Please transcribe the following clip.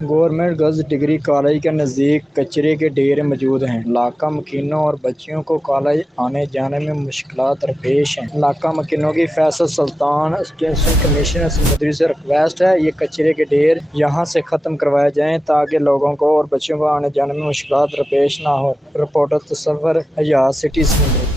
Government girls degree college के नज़दीक कचरे के ढेर मौजूद हैं। इलाका मकीनों और बच्चियों को कॉलेज आने जाने में मुश्किलात दरपेश हैं। इलाका मकीनों की फैसल सुल्तान एक्सटेंशन कमीशन समुद्री से रिक्वेस्ट है ये कचरे के ढेर यहाँ से ख़त्म करवाए जाएँ ताकि लोगों को और बच्चों को आने जाने में मुश्किलात दरपेश ना हो। रिपोर्टर तस्वर हयात सिटी समुद्री।